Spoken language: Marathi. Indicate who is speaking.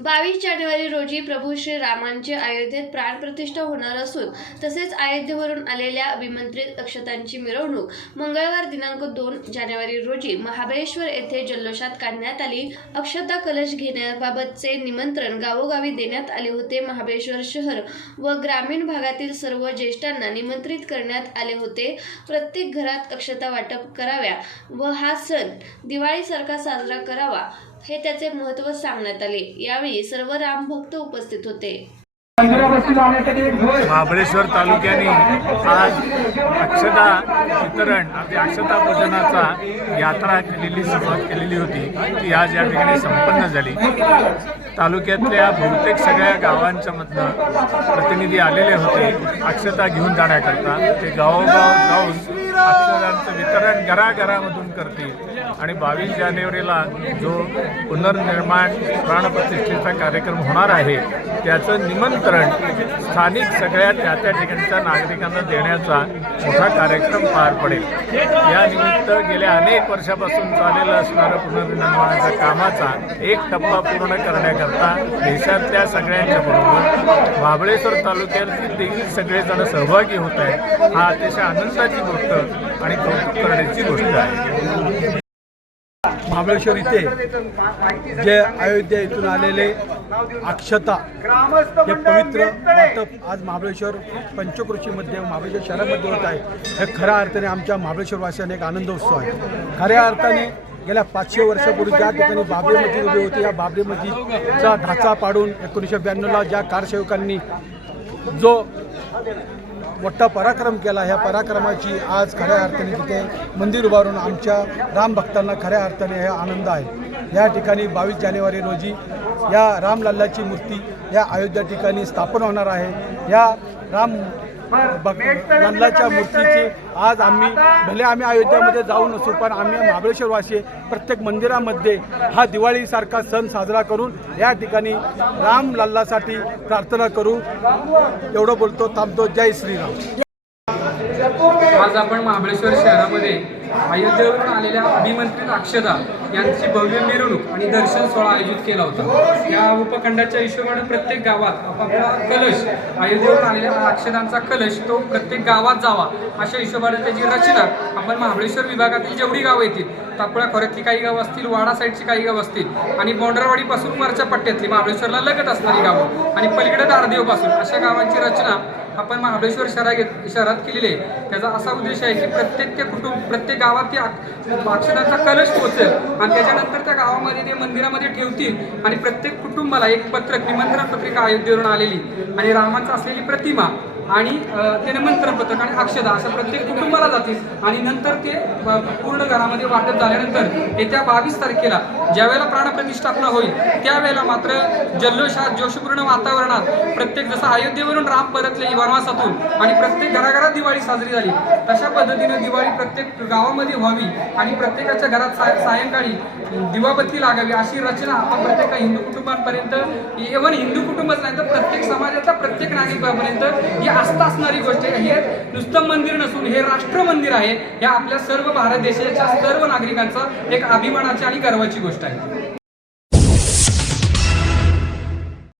Speaker 1: बावीस जानेवारी रोजी प्रभू श्री रामांचे अयोध्येत प्राणप्रतिष्ठा होणार असून तसेच अयोध्येवरून आलेल्या अभिमंत्रित अक्षतांची मिरवणूक मंगळवार दिनांक दोन जानेवारी रोजी महाबळेश्वर येथे जल्लोषात काढण्यात आली. अक्षता कलश घेण्याबाबतचे निमंत्रण गावोगावी देण्यात आले होते. महाबळेश्वर शहर व ग्रामीण भागातील सर्व ज्येष्ठांना निमंत्रित करण्यात आले होते. प्रत्येक घरात अक्षता वाटप कराव्या व हा सण दिवाळीसारखा साजरा करावा हे त्याचे महत्त्व सांगण्यात आले. यावेळी सर्व रामभक्त उपस्थित होते.
Speaker 2: महाबळेश्वर तालुक्याने आज अक्षता वितरण आपली अक्षता पूजनाचा यात्रा केलेली सुरुवात केलेली होती. ती आज या ठिकाणी संपन्न झाली. तालुक्यातल्या बहुतेक सगळ्या गावांच्या मधनं प्रतिनिधी आलेले होते अक्षता घेऊन जाण्याकरता. ते गावोगाव जाऊन अक्षरांचं वितरण घराघरामधून करतील. आणि बावीस जानेवारीला जो पुनर्निर्माण प्राणप्रतिष्ठेचा कार्यक्रम होणार आहे त्याचं निमंत्रण स्थानिक सगळ्या त्या त्या ठिकाणच्या नागरिकांना देण्याचा मोठा कार्यक्रम पार पडेल. या निमित्त गेल्या अनेक वर्षापासून चाललेलं असणारं पुनर्निर्माणाच्या कामाचा एक टप्पा पूर्ण करण्याकरता देशातल्या सगळ्यांच्या बरोबर महाबळेश्वर तालुक्यातील देखील सगळेजण सहभागी होत आहेत. हा अतिशय आनंदाची गोष्ट आणि कौतुक करण्याची गोष्ट आहे.
Speaker 3: महाबळेश्वर इथे जे अयोध्या इथून आलेले अक्षता हे पवित्र वाटप आज महाबळेश्वर पंचकृषीमध्ये महाबळेश्वर शहरामध्ये होत आहे. हे खऱ्या अर्थाने आमच्या महाबळेश्वरवासियांना एक आनंद उत्सव आहे. खऱ्या अर्थाने गेल्या पाचशे वर्षापूर्वी ज्या ठिकाणी बाबरी मस्जिद उभी होती या बाबरी मस्जिदचा ढाचा पाडून एकोणीसशे ब्याण्णवला ज्या कारसेवकांनी जो मोठा पराक्रम केला ह्या पराक्रमाची आज खऱ्या अर्थाने तिथे मंदिर उभारून आमच्या राम भक्तांना खऱ्या अर्थाने हे आनंद आहे. या ठिकाणी बावीस जानेवारी रोजी या रामलल्लाची मूर्ती या अयोध्या ठिकाणी स्थापन होणार आहे. या राम भक- लल्लाच्या मूर्तीची आज आम्ही भले आम्ही अयोध्यामध्ये जाऊ नसू पण आम्ही महाबळेश्वरवासी प्रत्येक मंदिरामध्ये हा दिवाळीसारखा सण साजरा करून या ठिकाणी राम लल्लासाठी प्रार्थना करू. एवढं बोलतो थांबतो. जय श्रीराम.
Speaker 4: आज आपण महाबळेश्वर शहरामध्ये अयोध्येवरून आलेल्या अभिमंत्रित अक्षदा यांची भव्य मिरवणूक आणि दर्शन सोहळा आयोजित केला होता. या उपखंडाच्या हिशोबाने प्रत्येक गावात आपापला कलश अयोध्येवरून आलेल्या अक्षदांचा कलश तो प्रत्येक गावात जावा अशा हिशोबाने त्याची रचना आपण महाबळेश्वर विभागातील जेवढी गावं येतील तापुळा खोऱ्यातली काही गावं असतील वाडा साईडची काही गावं असतील आणि बोंडरवाडीपासून वरच्या पट्ट्यातली महाबळेश्वरला लगत असणारी गावं आणि पलीकडे दारदेवपासून अशा गावांची रचना आपण महाबळेश्वर शहरा शहरात केलेली आहे. त्याचा असा उद्देश आहे की प्रत्येक ते कुटुंब प्रत्येक गावात ती अक्षरांचा कलश पोचेल आणि त्याच्यानंतर त्या गावामध्ये ते मंदिरामध्ये ठेवतील. आणि प्रत्येक कुटुंबाला एक पत्रक निमंत्रण पत्रिका अयोध्येवरून आलेली. आणि रामाचं असलेली प्रतिमा. आणि त्याने ते आणि अक्षदा असं प्रत्येक कुटुंबाला जातील. आणि नंतर ते पूर्ण घरामध्ये वाटप झाल्यानंतर येत्या बावीस तारखेला ज्यावेळेला प्राणप्रतिष्ठापना होईल त्यावेळेला मात्र जल्लोषात जोशपूर्ण वातावरणात प्रत्येक जसं अयोध्येवरून राम परतले वनवासातून आणि प्रत्येक घराघरात दिवाळी साजरी झाली तशा पद्धतीनं दिवाळी प्रत्येक गावामध्ये व्हावी आणि प्रत्येकाच्या घरात साय सायंकाळी दिवाबत्ती लागावी अशी रचना आपण प्रत्येक हिंदू कुटुंबांपर्यंत इव्हन हिंदू कुटुंबच नाही तर प्रत्येक समाजाचा प्रत्येक नागरिकापर्यंत ही आस्था असणारी गोष्ट आहे. हे नुसतं मंदिर नसून हे राष्ट्र मंदिर आहे. हे आपल्या सर्व भारत देशाच्या सर्व नागरिकांचा एक अभिमानाची आणि गर्वाची गोष्ट आहे.